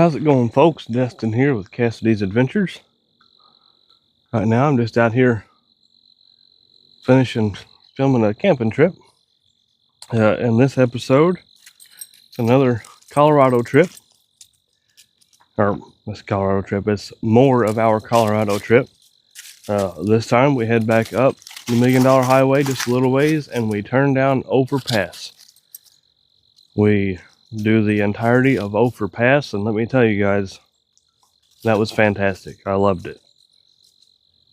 How's it going, folks? Dustin here with Cassidy's Adventures. Right now I'm just out here finishing filming a camping trip. In this episode, it's another Colorado trip. It's more of our Colorado trip. This time we head back up the $1 Million Highway just a little ways and we turn down Ophir Pass. We do the entirety of Ophir Pass, and let me tell you guys, that was fantastic. I loved it.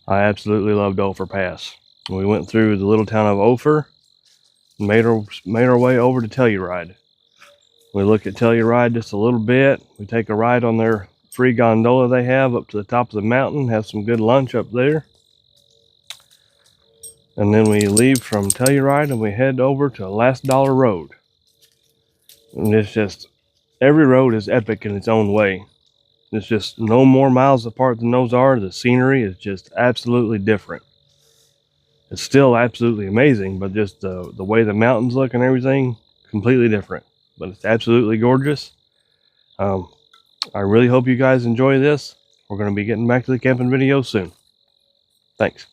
I absolutely loved Ophir Pass. We went through the little town of Ophir and made our way over to Telluride. We look at Telluride just a little bit. We take a ride on their free gondola they have up to the top of the mountain, have some good lunch up there. And then we leave from Telluride and we head over to Last Dollar Road. And it's just, every road is epic in its own way. It's just no more miles apart than those are. The scenery is just absolutely different. It's still absolutely amazing, but just the way the mountains look and everything, completely different. But it's absolutely gorgeous. I really hope you guys enjoy this. We're going to be getting back to the camping video soon. Thanks.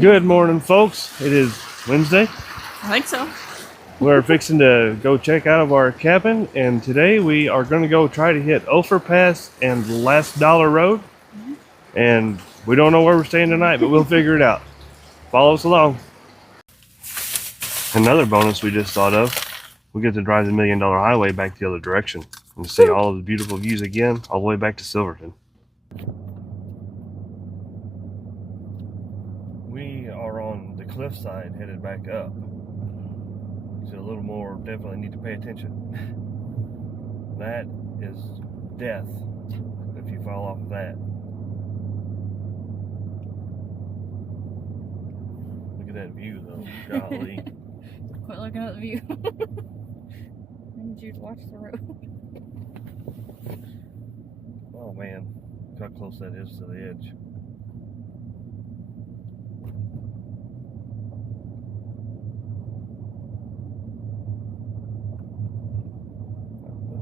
Good morning, folks. It is Wednesday. I think so. We're fixing to go check out of our cabin, and today we are going to go try to hit Ophir Pass and Last Dollar Road. And we don't know where we're staying tonight, but we'll figure it out. Follow us along. Another bonus we just thought of, we get to drive the $1 Million Highway back the other direction and see all of the beautiful views again, all the way back to Silverton. We are on the cliffside headed back up. So a little more, definitely need to pay attention. That is death if you fall off of that. Look at that view though, golly. Quit looking at the view. I need you to watch the road. Oh man, look how close that is to the edge.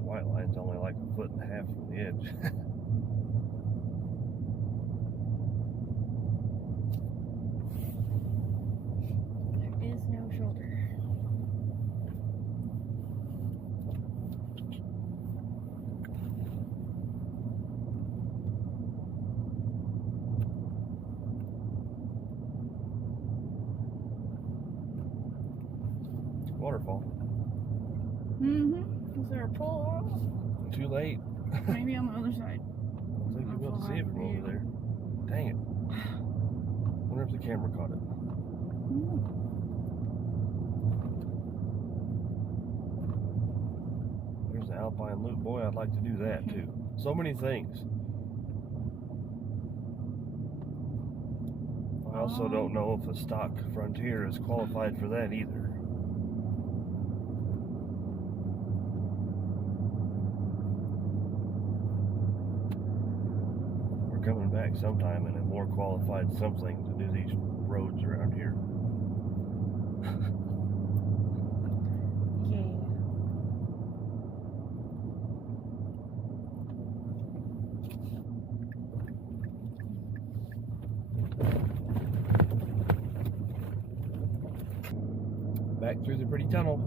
White line's only like 1.5 feet from the edge. There is no shoulder. Waterfall. Is there a pole? Too late. Maybe on the other side. I think you'll be able to see it from over there. Dang it. Wonder if the camera caught it. There's the Alpine Loop. Boy, I'd like to do that too. So many things. I also don't know if a stock Frontier is qualified for that either. Coming back sometime in a more qualified something to do these roads around here. Yeah. Back through the pretty tunnel.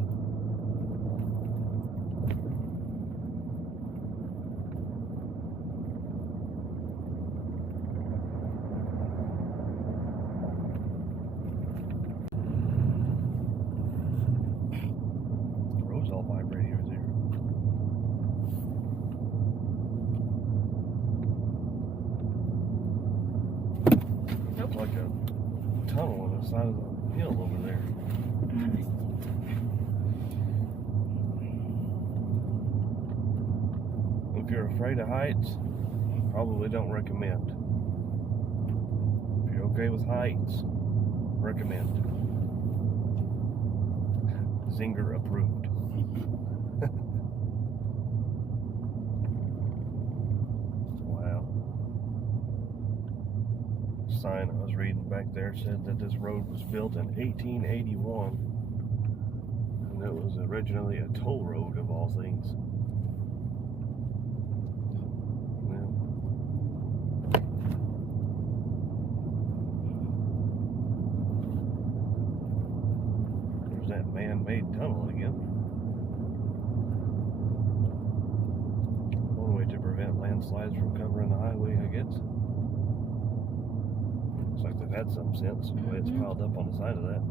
Like a tunnel on the side of the hill over there. If you're afraid of heights, probably don't recommend. If you're okay with heights, Recommend. Zinger approved. Wow. Sign I was reading back there said that this road was built in 1881, and it was originally a toll road of all things. Well, there's that man-made tunnel again. One way to prevent landslides from covering the highway, I guess. Looks like they've had some since, the way it's piled up on the side of that.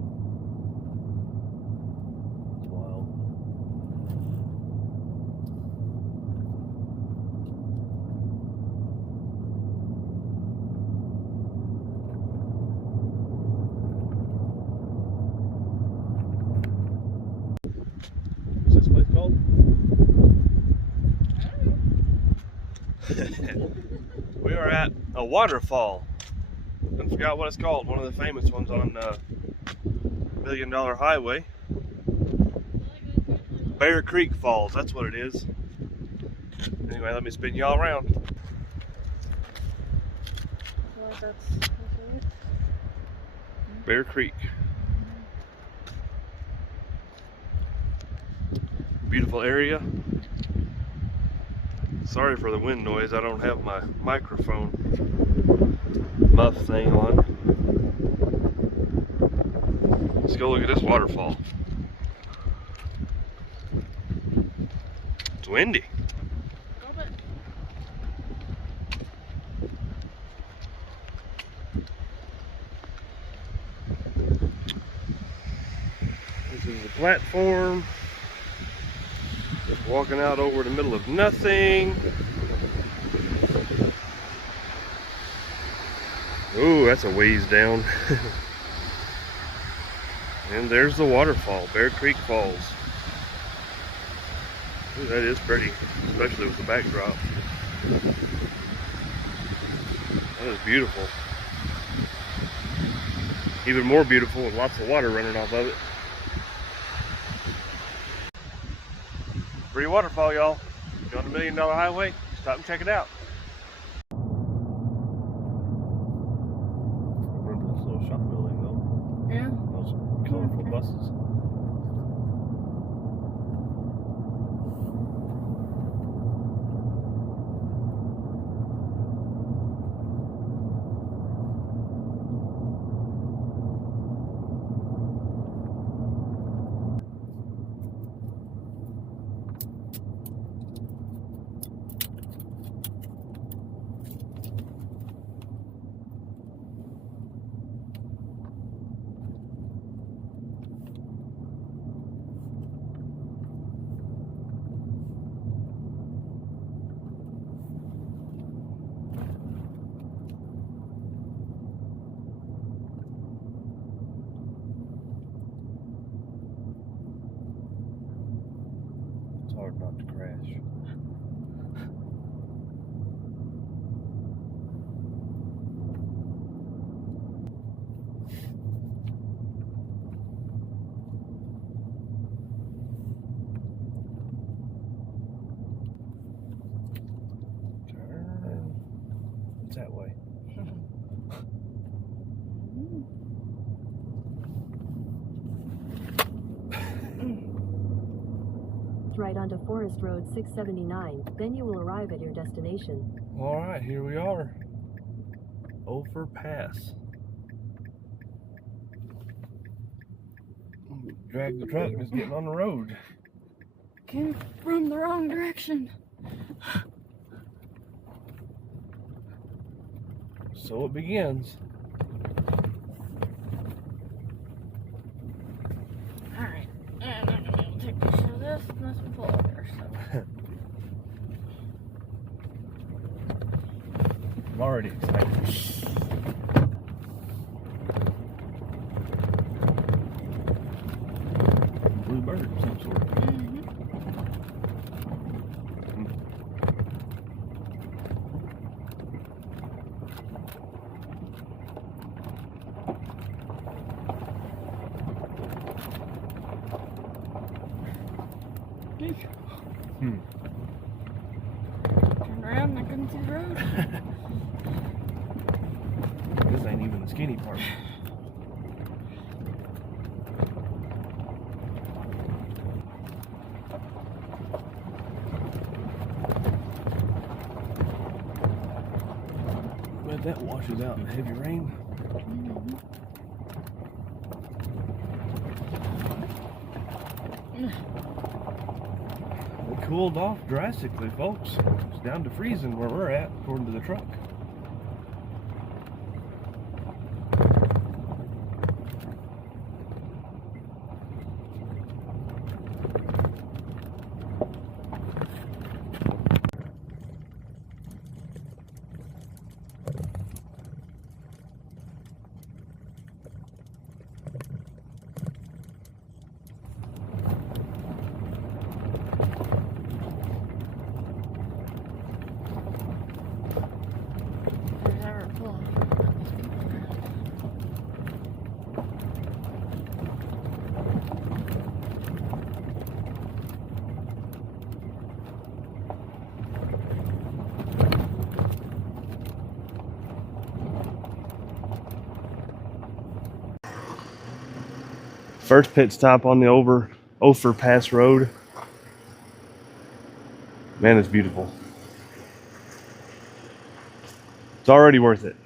It's wild. What's this place called? We are at a waterfall. I forgot what it's called. One of the famous ones on $1 Million Highway. Bear Creek Falls, that's what it is. Anyway, let me spin y'all around. Well, that's it. Bear Creek. Beautiful area. Sorry for the wind noise, I don't have my microphone muff thing on. Let's go look at this waterfall. It's windy. This is the platform. Just walking out over the middle of nothing. Ooh, that's a ways down. And there's the waterfall, Bear Creek Falls. Ooh, that is pretty, especially with the backdrop. That is beautiful. Even more beautiful with lots of water running off of it. Pretty waterfall, y'all. If you're on the $1 Million Highway, stop and check it out. Remember this little shop building though? Yeah. Those colorful buses. Hard not to crash. Turn. It's that way. Right onto Forest Road 679, then you will arrive at your destination. Alright, here we are. Ophir Pass. Drag the truck and it's getting on the road. Came from the wrong direction. So it begins. Alright, and I'm gonna be able to take a picture of this unless we pull over, so. I'm already excited. Blue bird of some sort. Turned around and I couldn't see the road. This ain't even the skinny part. But that washes out in the heavy rain. It cooled off drastically, folks. It's down to freezing where we're at, according to the truck. First pit stop on the Ophir Pass Road. Man, it's beautiful. It's already worth it.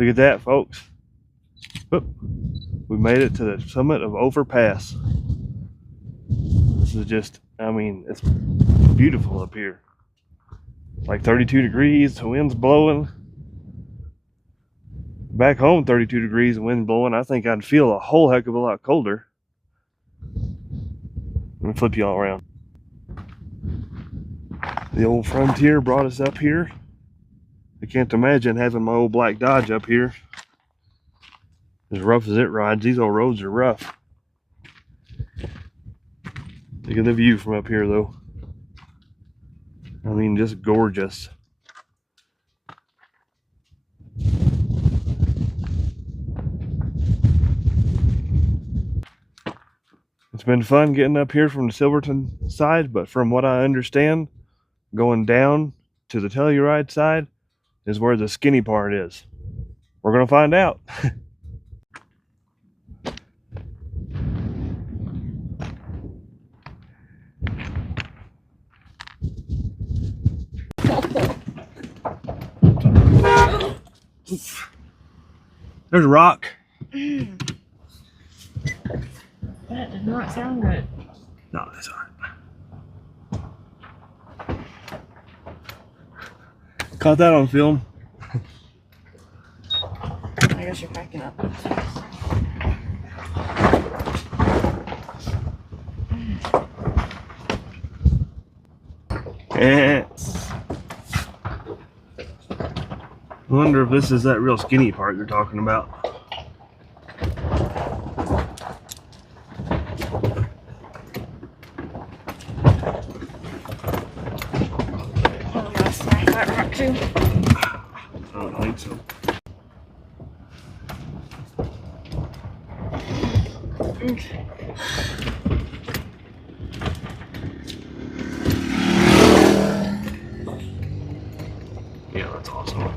Look at that, folks. Oop. We made it to the summit of Ophir Pass. This is just, I mean, it's beautiful up here. Like 32 degrees, the wind's blowing. Back home, 32 degrees and wind blowing, I think I'd feel a whole heck of a lot colder. Let me flip you all around. The old Frontier brought us up here. I can't imagine having my old black Dodge up here. As rough as it rides, these old roads are rough. Look at the view from up here though. I mean, just gorgeous. It's been fun getting up here from the Silverton side, but from what I understand, going down to the Telluride side is where the skinny part is. We're gonna find out. There's a rock. That did not sound good. No, that's all right. Caught that on film. I guess you're packing up. I wonder if this is that real skinny part you're talking about. Oh, we gotta smash that rock too. I don't think so. Okay. Yeah, that's awesome.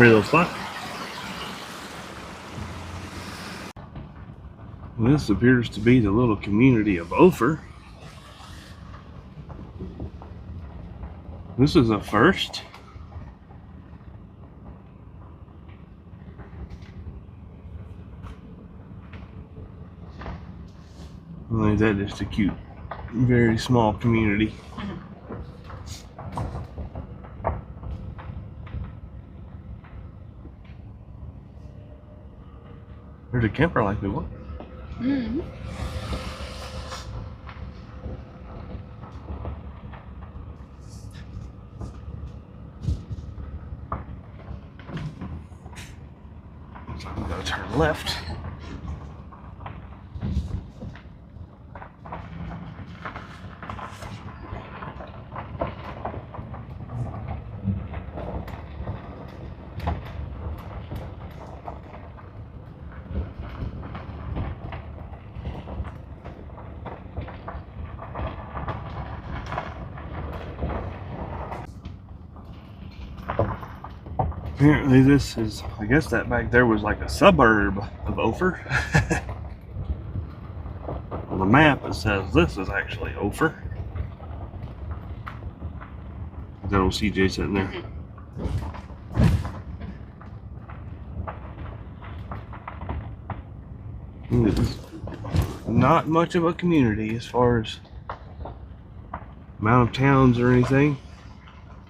Pretty little spot. This appears to be the little community of Ophir. This is a first. Only that is a cute, very small community. There's a camper like before. Mm-hmm. So I'm gonna turn left. Apparently this is, I guess that back there was like a suburb of Ophir. On the map it says this is actually Ophir. Is that old CJ sitting there? It's not much of a community as far as amount of towns or anything.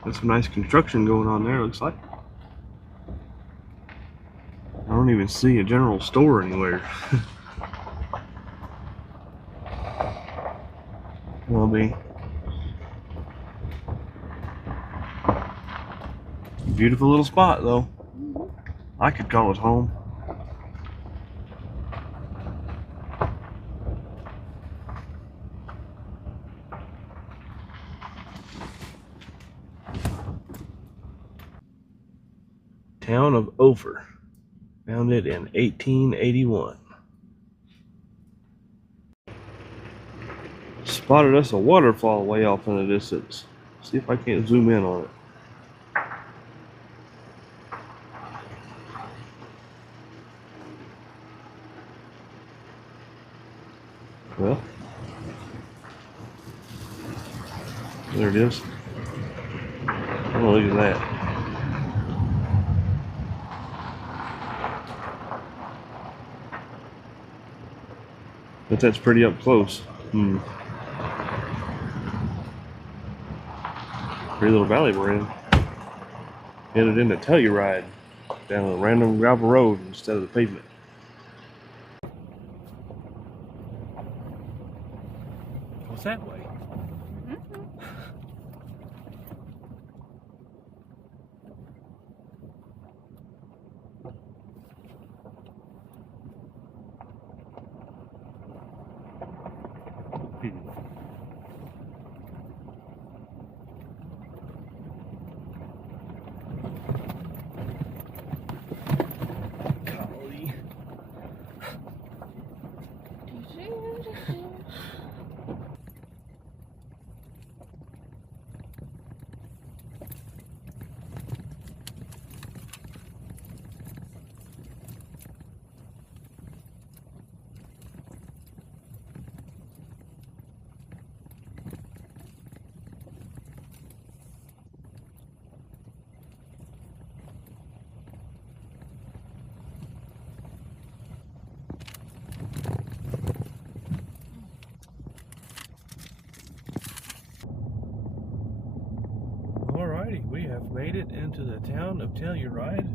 There's some nice construction going on there, looks like. I don't even see a general store anywhere. Will be. Beautiful little spot though. I could call it home. Town of Ophir. Founded in 1881. Spotted us a waterfall way off in the distance. See if I can't zoom in on it. Well, there it is. Oh, look at that. But that's pretty up close. Pretty little valley we're in. Headed into Telluride down a random gravel road instead of the pavement. What's that way? Alrighty, we have made it into the town of Telluride.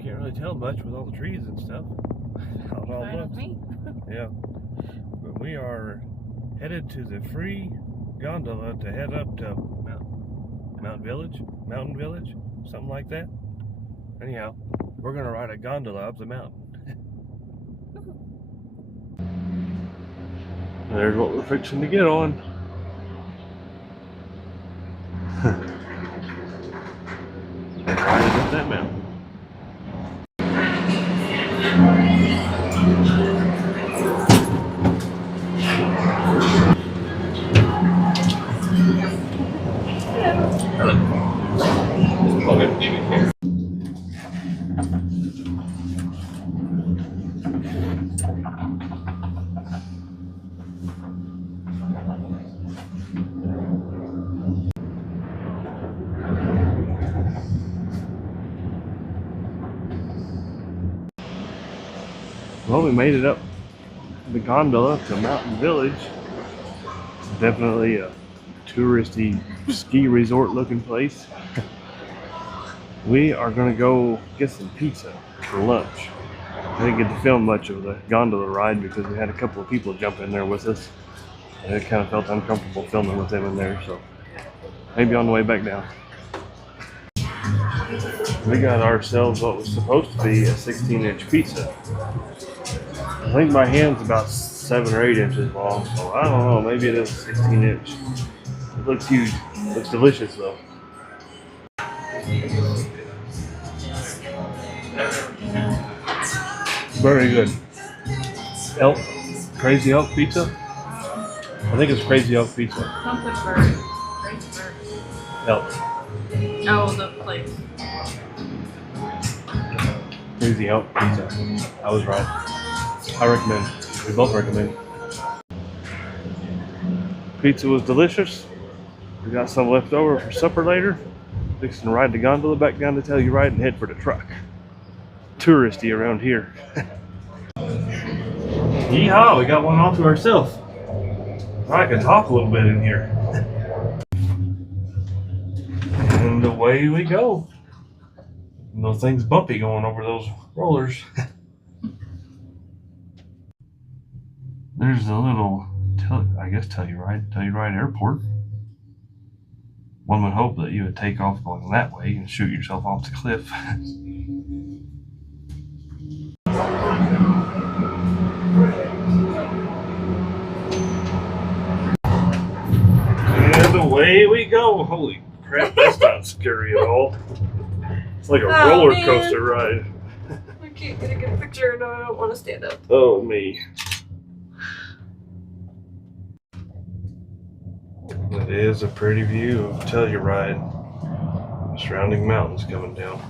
Can't really tell much with all the trees and stuff. Out all Fine with once. me. Yeah, but we are headed to the free gondola to head up to Mountain Village, something like that. Anyhow, we're gonna ride a gondola up the mountain. There's what we're fixing to get on. And riding up that mountain. Hello. Okay. Well, we made it up the gondola to Mountain Village. Definitely a touristy ski resort looking place. We are gonna go get some pizza for lunch. I didn't get to film much of the gondola ride because we had a couple of people jump in there with us. And it kind of felt uncomfortable filming with them in there, so maybe on the way back down. We got ourselves what was supposed to be a 16-inch pizza. I think my hand's about 7 or 8 inches long, so I don't know, maybe it is 16 inch. It looks huge. It looks delicious though. Very good. Elk, Crazy Elk Pizza? I think it's Crazy Elk Pizza. Something bird. Crazy bird. Elk. Oh, the place. Crazy Elk Pizza. I was right. I recommend. We both recommend. Pizza was delicious. We got some left over for supper later. Fixing to ride the gondola back down to Telluride and head for the truck. Touristy around here. Yeehaw, we got one all to ourselves. I can talk a little bit in here. And away we go. No thing's bumpy going over those rollers. There's a little, Telluride Airport. One would hope that you would take off going that way and shoot yourself off the cliff. And away we go. Holy crap, that's not scary at all. It's like a roller coaster ride. I can't get a good picture. No, I don't want to stand up. Oh, me. It is a pretty view of Telluride. The surrounding mountains coming down.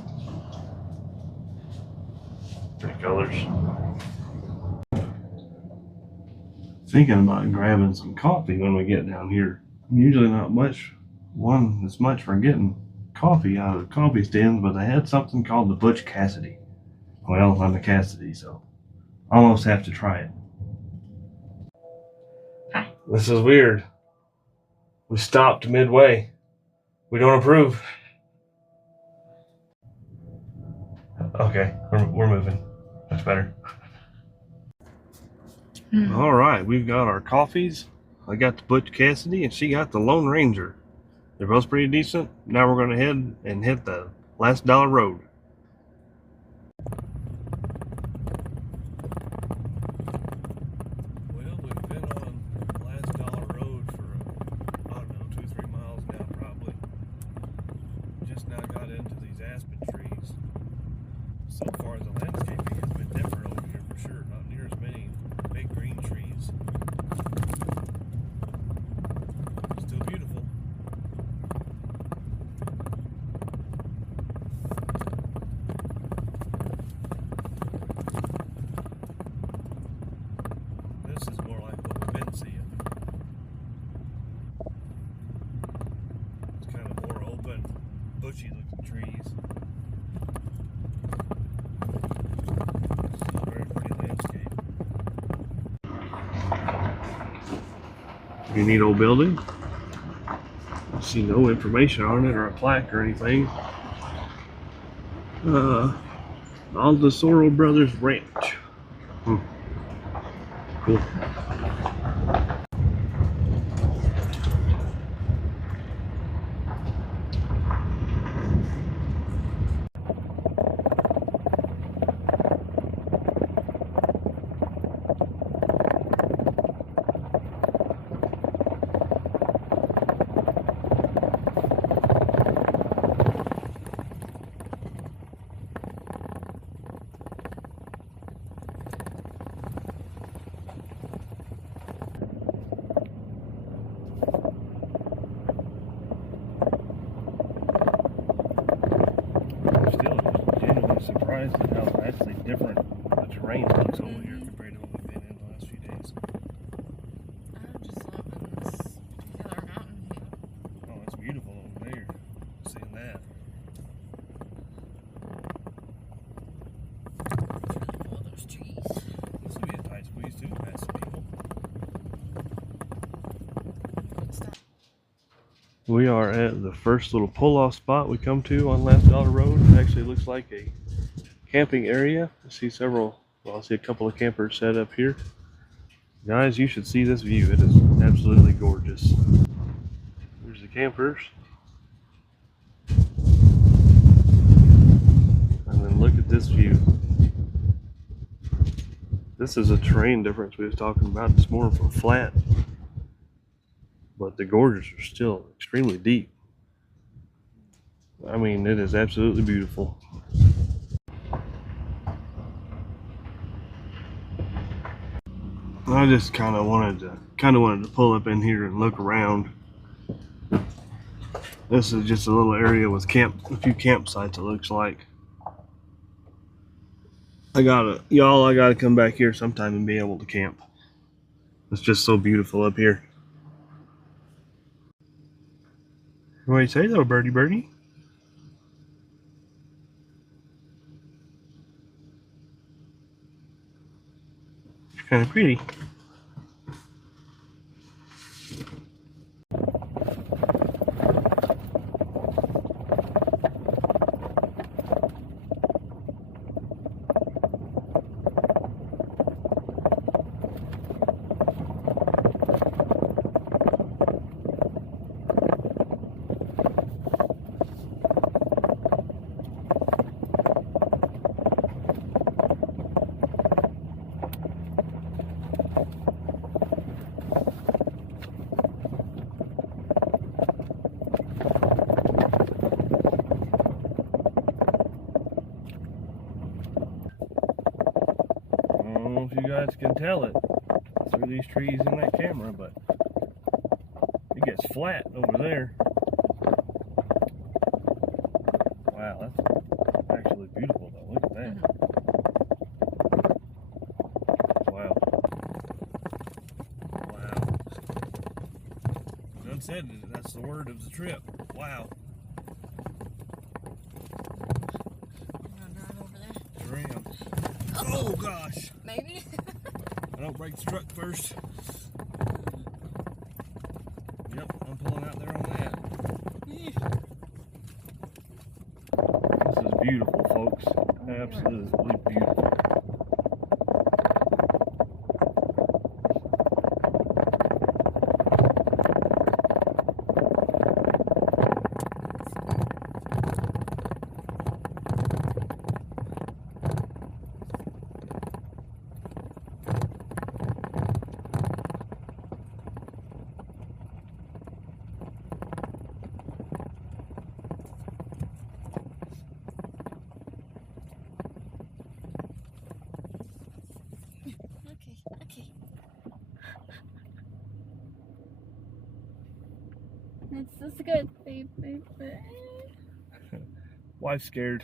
Pretty colors. Thinking about grabbing some coffee when we get down here. Usually not much for getting coffee out of the coffee stands, but they had something called the Butch Cassidy. Well, I'm a Cassidy, so I almost have to try it. Hi. This is weird. We stopped midway. We don't approve. Okay, we're moving. That's better. All right, we've got our coffees. I got the Butch Cassidy and she got the Lone Ranger. They're both pretty decent. Now we're going to head and hit the Last Dollar Road. Well, we've been on Last Dollar Road for, I don't know, 2-3 miles now probably. Just now got into these aspen trees. So far the landscaping has been different over here for sure. Not near as many big green trees. Still beautiful. This is more like what we've been seeing. It's kind of more open, bushy looking trees. Still a very pretty landscape. Pretty neat old building. I see no information on it or a plaque or anything. Aldesoro Brothers Ranch. Cool. Surprised at how actually different the terrain looks over here compared to what we've been in the last few days. I'm just loving this particular mountain view. Oh, it's beautiful over there. Seeing that. All those trees. We are at the first little pull-off spot we come to on Last Dollar Road. It actually looks like a camping area. I see several, well, I see a couple of campers set up here. Guys, you should see this view. It is absolutely gorgeous. There's the campers. And then look at this view. This is a terrain difference we was talking about. It's more of a flat, but the gorges are still extremely deep. I mean, it is absolutely beautiful. I just kind of wanted to pull up in here and look around. This is just a little area with a few campsites, it looks like. I gotta come back here sometime and be able to camp. It's just so beautiful up here. What do you say though, birdie birdie? It's kind of pretty. I don't know if you guys can tell it through these trees in that camera, but it gets flat over there. Wow, that's actually beautiful though. Look at that. Wow. Wow. Done said it. That's the word of the trip. Wow. I'm gonna drive over there. Sure am. Oh gosh. Maybe. I don't break the truck first. Yep, I'm pulling out there on that. This is beautiful, folks. Absolutely beautiful. Okay. It's just good, babe. Wife's scared.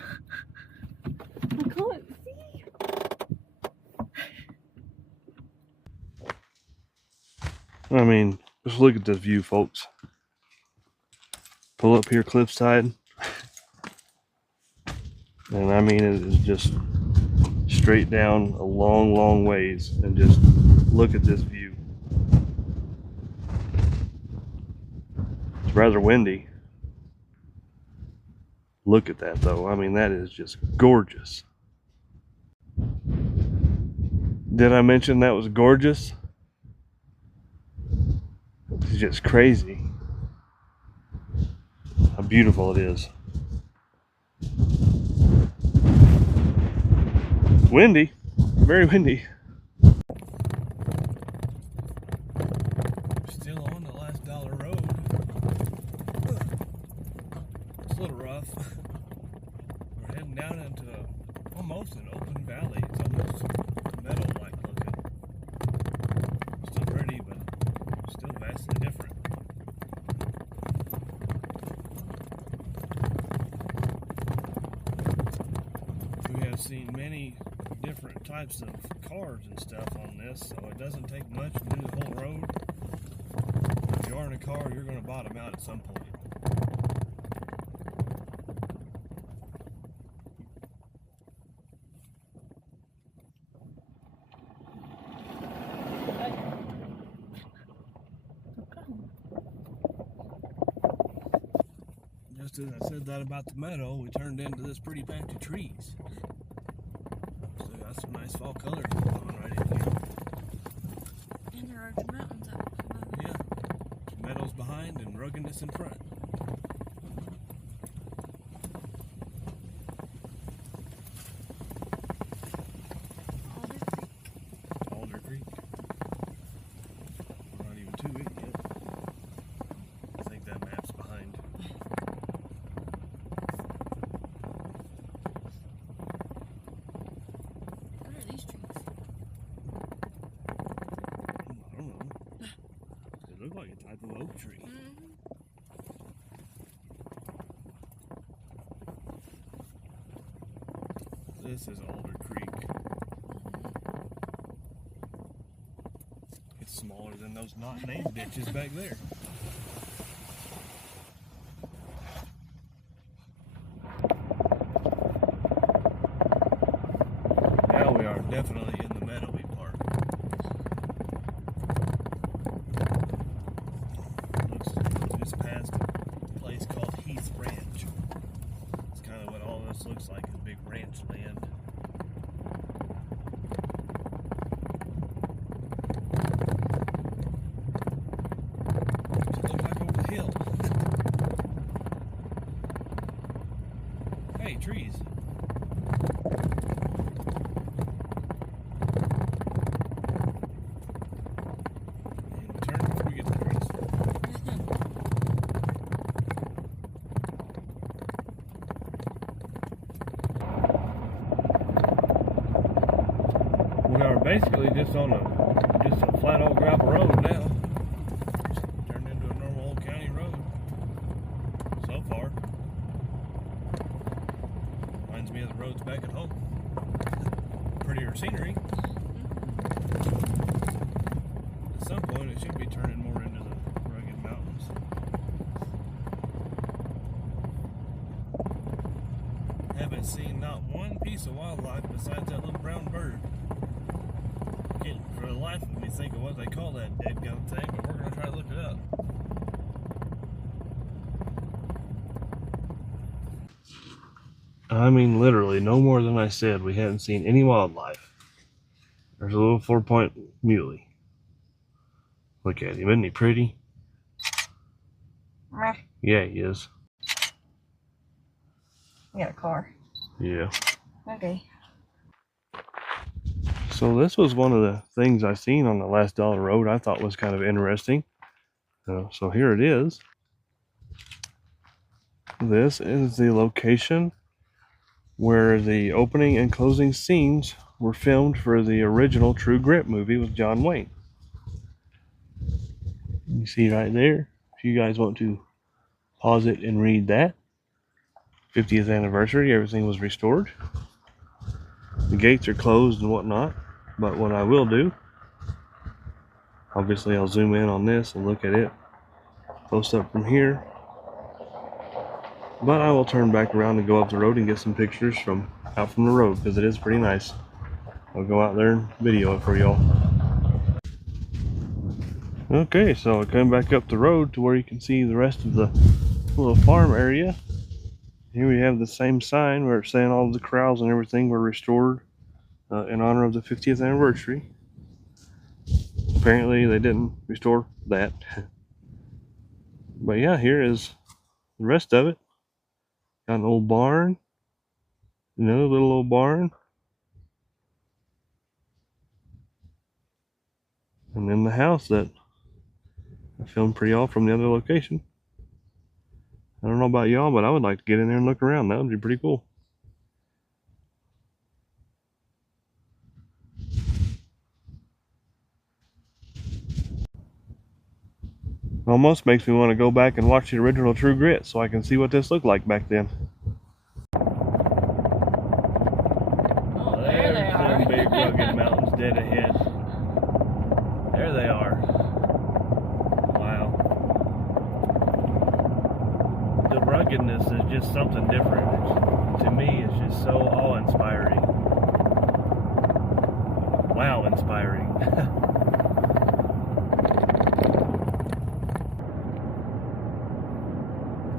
I can't see. I mean, just look at this view, folks. Pull up here cliffside. And I mean, it is just straight down a long, long ways. And just look at this view. It's rather windy. Look at that though. I mean, that is just gorgeous. Did I mention that was gorgeous? It's just crazy how beautiful it is. Windy, very windy. Still on the Last Dollar Road. It's a little rough. We're heading down into almost an open valley. It's almost meadow-like looking. Still pretty, but still vastly different. We have seen many different types of cars and stuff on this, so it doesn't take much to do the whole road. If you are in a car, you're going to bottom out at some point. just as I said that about the meadow, we turned into this pretty patch of trees. So got some nice fall colors going on right in here. And there are good mountains up above. Yeah. Meadows behind and ruggedness in front. Alder Creek. We're not even to it yet. I think that map's behind. What are these trees? I don't know. They look like a type of oak tree. This is Alder Creek. It's smaller than those not named ditches back there. Now we are definitely in the meadowy part. Looks just past a place called Heath Ranch. It's kind of what all this looks like, is big ranch land. It looks like over the hill. Hey, trees. And turn before we get to the trees. We are basically just on a flat old gravel road now. Turned into a normal old county road so far. Reminds me of the roads back at home. Prettier scenery. At some point it should be turning more into the rugged mountains. Haven't seen not one piece of wildlife besides that little brown bird. Can't for the life of me think of what they call that dead-gum thing, but we're going to try to look it up. I mean, literally, no more than I said. We haven't seen any wildlife. There's a little 4-point muley. Look at him, isn't he pretty? Meh. Yeah, he is. We got a car. Yeah. Okay. So this was one of the things I seen on the last dollar road I thought was kind of interesting. So here it is. This is the location where the opening and closing scenes were filmed for the original True Grit movie with John Wayne. You see right there, if you guys want to pause it and read that. 50th anniversary, everything was restored. The gates are closed and whatnot, but what I will do, obviously I'll zoom in on this and look at it close up from here. But I will turn back around and go up the road and get some pictures out from the road, because it is pretty nice. I'll go out there and video it for y'all. Okay, so I come back up the road to where you can see the rest of the little farm area. Here we have the same sign where it's saying all of the corrals and everything were restored in honor of the 50th anniversary. Apparently they didn't restore that. But yeah, here is the rest of it. Got an old barn, another little old barn, and then the house that I filmed for y'all from the other location. I don't know about y'all, but I would like to get in there and look around. That would be pretty cool. Almost makes me want to go back and watch the original True Grit so I can see what this looked like back then. Oh, there they are. There's them big rugged mountains dead ahead. There they are. Wow. The ruggedness is just something different. To me, it's just so awe-inspiring. Wow-inspiring.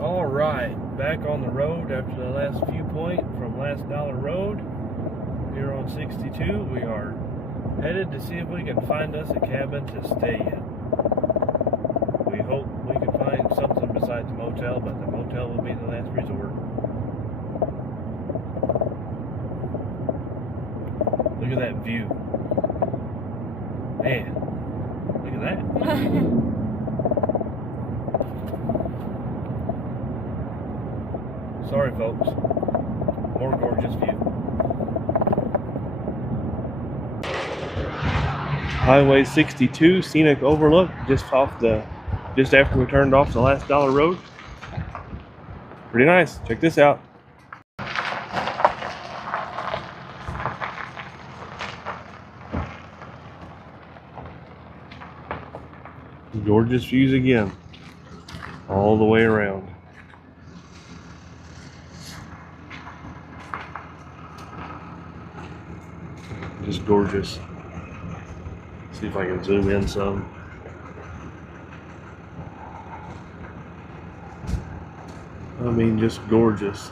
Alright, back on the road after the last viewpoint from Last Dollar Road. Here on 62, we are headed to see if we can find us a cabin to stay in. We hope we can find something besides the motel, but the motel will be the last resort. Look at that view. Man, look at that. Sorry folks, more gorgeous view. Highway 62 scenic overlook just after we turned off the Last Dollar Road. Pretty nice. Check this out. Gorgeous views again, all the way around. Just gorgeous. See if I can zoom in some. I mean, just gorgeous.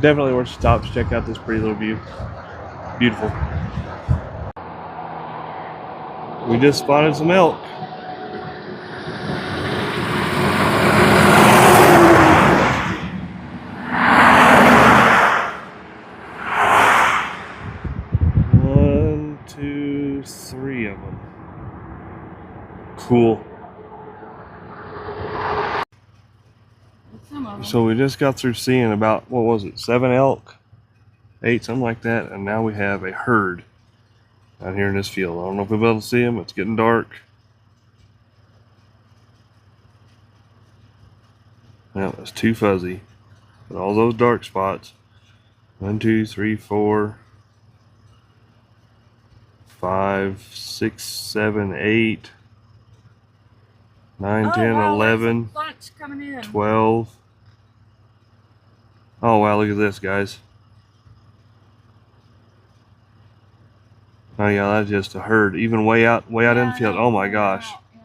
Definitely worth a stop to check out this pretty little view. Beautiful. We just spotted some elk. One, two, three of them. Cool. Some of them. So we just got through seeing about, what was it, 7 elk? 8, something like that, and now we have a herd out here in this field. I don't know if we'll be able to see them. It's getting dark. Well, it's too fuzzy. But all those dark spots. 1, 2, 3, 4, 5, 6, 7, 8, 9, 10, wow, 11, there's a bunch coming in. 12. Oh wow, look at this, guys. Oh yeah, that's just a herd, even way out in the field. Oh my gosh. Yeah.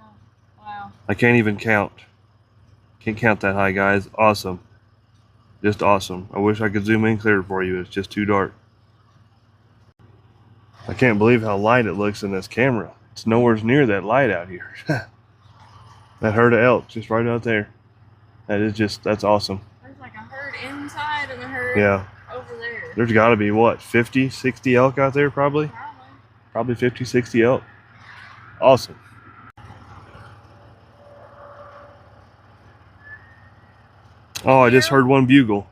Wow. I can't even count. Can't count that high, guys. Awesome. Just awesome. I wish I could zoom in clearer for you. It's just too dark. I can't believe how light it looks in this camera. It's nowhere near that light out here. That herd of elk just right out there. That's awesome. There's like a herd inside and a herd over there. There's got to be, what, 50, 60 elk out there probably? Probably 50, 60 elk. Awesome. Oh, I just heard one bugle.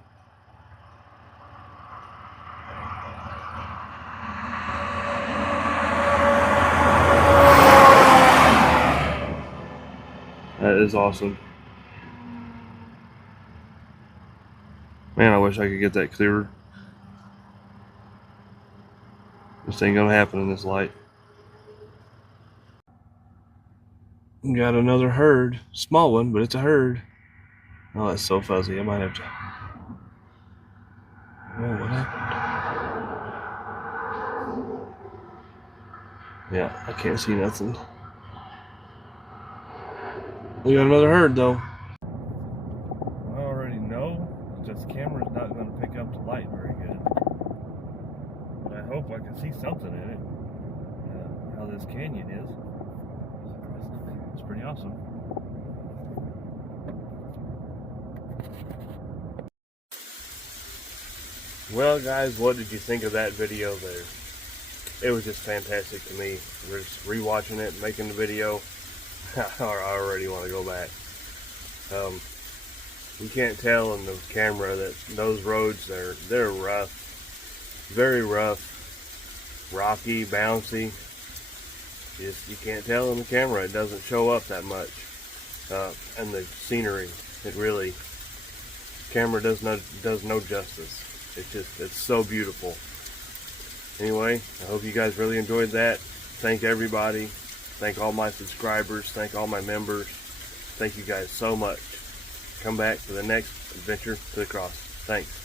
That is awesome. Man, I wish I could get that clearer. This ain't gonna happen in this light. We got another herd. Small one, but it's a herd. Oh, that's so fuzzy. I might have to... Oh, what happened? Yeah, I can't see nothing. We got another herd, though. I already know that this camera's not going to pick up the light very good. But I hope I can see something in it. How this canyon is. It's pretty awesome. Well, guys, what did you think of that video there? It was just fantastic to me. We're just rewatching it, making the video. I already want to go back. You can't tell in the camera that those roads, they're rough, very rough, rocky, bouncy. You can't tell in the camera. It doesn't show up that much. And the scenery, camera does no justice. It's so beautiful. Anyway, I hope you guys really enjoyed that. Thank everybody. Thank all my subscribers. Thank all my members. Thank you guys so much. Come back for the next adventure to the cross. Thanks.